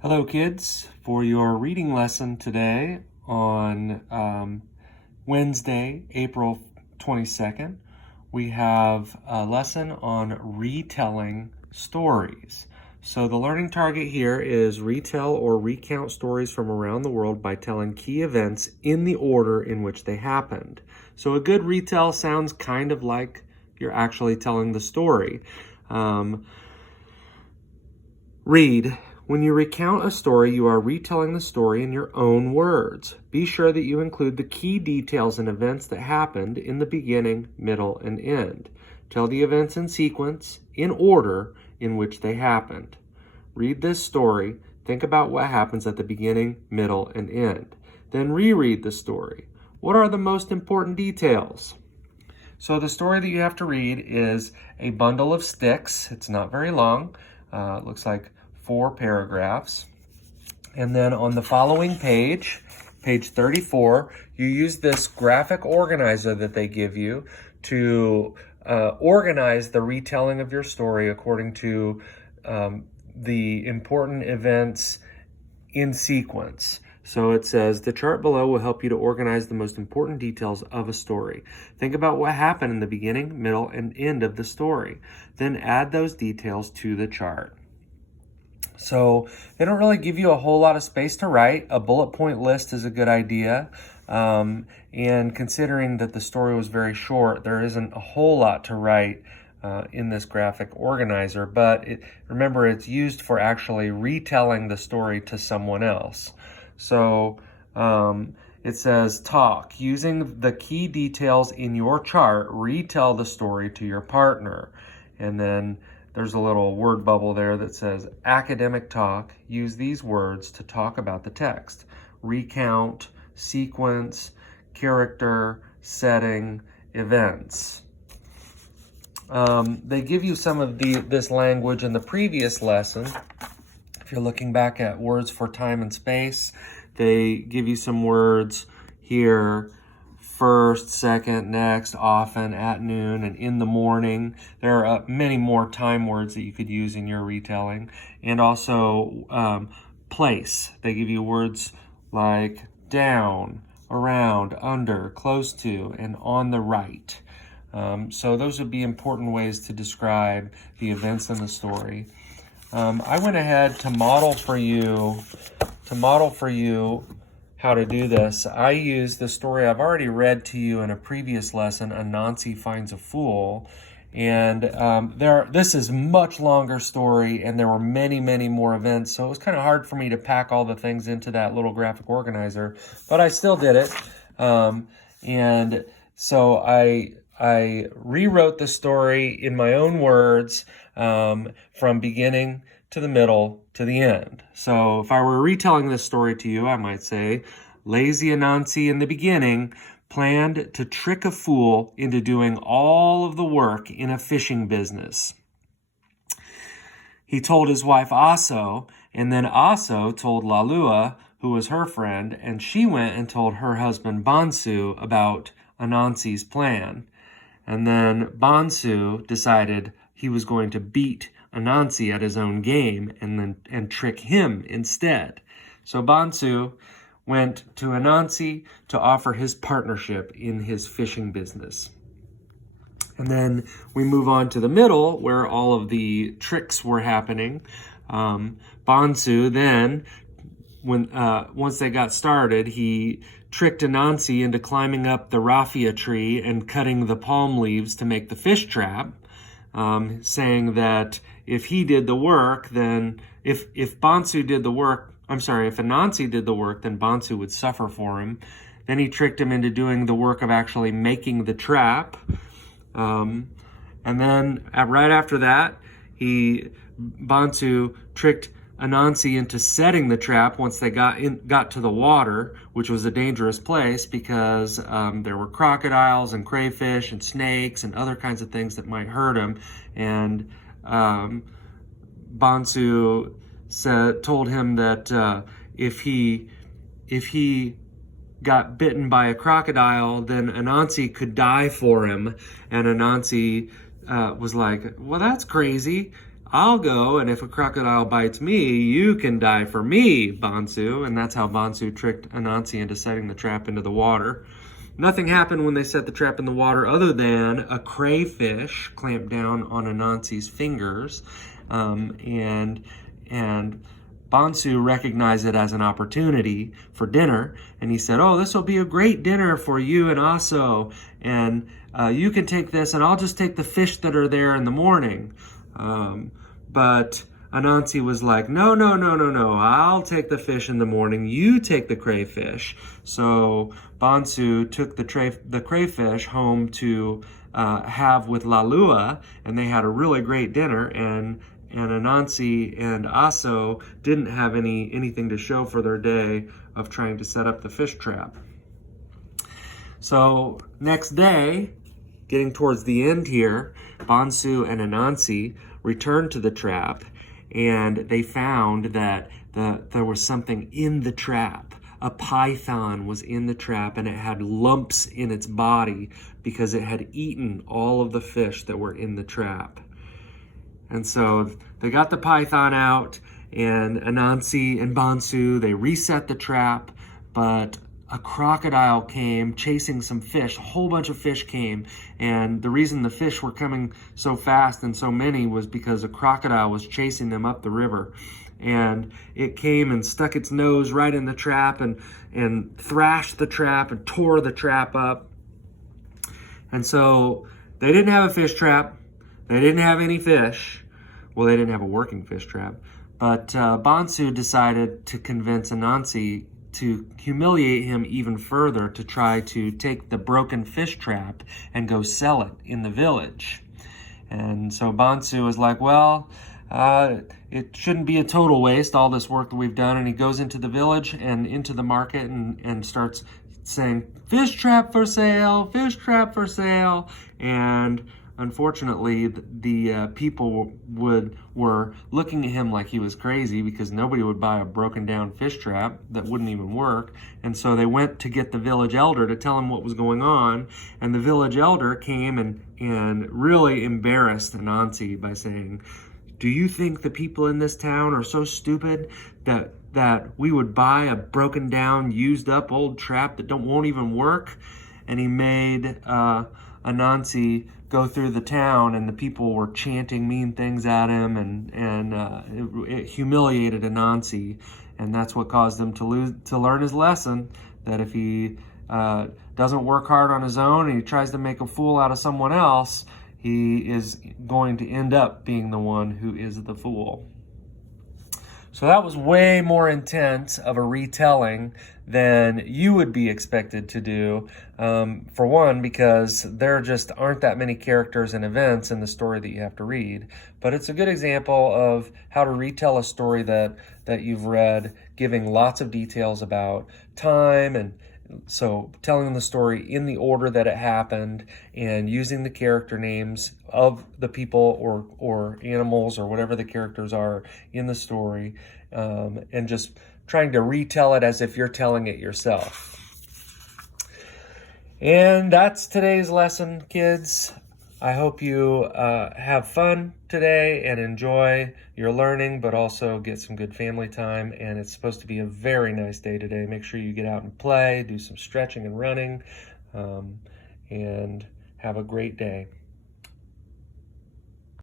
Hello kids, for your reading lesson today on Wednesday, April 22nd, we have a lesson on retelling stories. So the learning target here is retell or recount stories from around the world by telling key events in the order in which they happened. So a good retell sounds kind of like you're actually telling the story. Read. When you recount a story, you are retelling the story in your own words. Be sure that you include the key details and events that happened in the beginning, middle, and end. Tell the events in sequence, in order in which they happened. Read this story. Think about what happens at the beginning, middle, and end. Then reread the story. What are the most important details? So the story that you have to read is A Bundle of Sticks. It's not very long. It looks like 4 paragraphs. And then on the following page, page 34, you use this graphic organizer that they give you to organize the retelling of your story according to the important events in sequence. So it says, the chart below will help you to organize the most important details of a story. Think about what happened in the beginning, middle, and end of the story. Then add those details to the chart. So they don't really give you a whole lot of space to write. A bullet point list is a good idea. And considering that the story was very short, there isn't a whole lot to write in this graphic organizer. But remember, it's used for actually retelling the story to someone else. So it says, talk. Using the key details in your chart, retell the story to your partner. And then there's a little word bubble there that says academic talk. Use these words to talk about the text. Recount, sequence, character, setting, events. They give you some of this language in the previous lesson. If you're looking back at words for time and space, they give you some words here. First, second, next, often, at noon, and in the morning. There are many more time words that you could use in your retelling. And also place. They give you words like down, around, under, close to, and on the right. So those would be important ways to describe the events in the story. I went ahead to model for you how to do this. I used the story I've already read to you in a previous lesson, Anansi Finds a Fool. And this is a much longer story, and there were many, many more events. So it was kind of hard for me to pack all the things into that little graphic organizer, but I still did it. And so I rewrote the story in my own words from beginning to the middle to the end. So if I were retelling this story to you, I might say, lazy Anansi in the beginning planned to trick a fool into doing all of the work in a fishing business. He told his wife Aso, and then Aso told Lalua, who was her friend, and she went and told her husband Bansu about Anansi's plan. And then Bansu decided he was going to beat Anansi at his own game and trick him instead. So Bansu went to Anansi to offer his partnership in his fishing business. And then we move on to the middle where all of the tricks were happening. Bansu then, once they got started, he tricked Anansi into climbing up the raffia tree and cutting the palm leaves to make the fish trap, saying that if he did the work, then if Anansi did the work, then Bansu would suffer for him. Then he tricked him into doing the work of actually making the trap. And then right after that, Bansu tricked Anansi into setting the trap once they got to the water, which was a dangerous place because there were crocodiles and crayfish and snakes and other kinds of things that might hurt him. And Bansu told him that if he got bitten by a crocodile, then Anansi could die for him. And Anansi was like, well, that's crazy. I'll go, and if a crocodile bites me, you can die for me, Bonsu. And that's how Bonsu tricked Anansi into setting the trap into the water. Nothing happened when they set the trap in the water other than a crayfish clamped down on Anansi's fingers, and Bonsu recognized it as an opportunity for dinner, and he said, "Oh, this will be a great dinner for you and Aso, and you can take this, and I'll just take the fish that are there in the morning." But Anansi was like, no, I'll take the fish in the morning. You take the crayfish. So Bonsu took the crayfish home to have with Lalua, and they had a really great dinner, and Anansi and Aso didn't have anything to show for their day of trying to set up the fish trap. So next day, getting towards the end here, Bonsu and Anansi returned to the trap, and they found that there was something in the trap. A python was in the trap, and it had lumps in its body because it had eaten all of the fish that were in the trap. And so they got the python out, and Anansi and Bonsu, they reset the trap, but a crocodile came chasing some fish. A whole bunch of fish came, and the reason the fish were coming so fast and so many was because a crocodile was chasing them up the river. And it came and stuck its nose right in the trap and thrashed the trap and tore the trap up. And so they didn't have a fish trap. They didn't have any fish. Well, they didn't have a working fish trap. But Bonsu decided to convince Anansi to humiliate him even further, to try to take the broken fish trap and go sell it in the village. And so Bonsu was like, well, it shouldn't be a total waste, all this work that we've done. And he goes into the village and into the market and starts saying, fish trap for sale, fish trap for sale. And unfortunately, the people were looking at him like he was crazy, because nobody would buy a broken down fish trap that wouldn't even work. And so they went to get the village elder to tell him what was going on. And the village elder came and really embarrassed Anansi by saying, "Do you think the people in this town are so stupid that we would buy a broken down, used up old trap that won't even work?" And he made Anansi go through the town, and the people were chanting mean things at him, and it humiliated Anansi, and that's what caused him to learn his lesson, that if he doesn't work hard on his own and he tries to make a fool out of someone else, he is going to end up being the one who is the fool. So that was way more intense of a retelling than you would be expected to do. For one, because there just aren't that many characters and events in the story that you have to read. But it's a good example of how to retell a story that you've read, giving lots of details about time, and so telling the story in the order that it happened, and using the character names of the people or animals or whatever the characters are in the story, and just trying to retell it as if you're telling it yourself. And that's today's lesson, kids. I hope you have fun today and enjoy your learning, but also get some good family time. And it's supposed to be a very nice day today. Make sure you get out and play, do some stretching and running, and have a great day.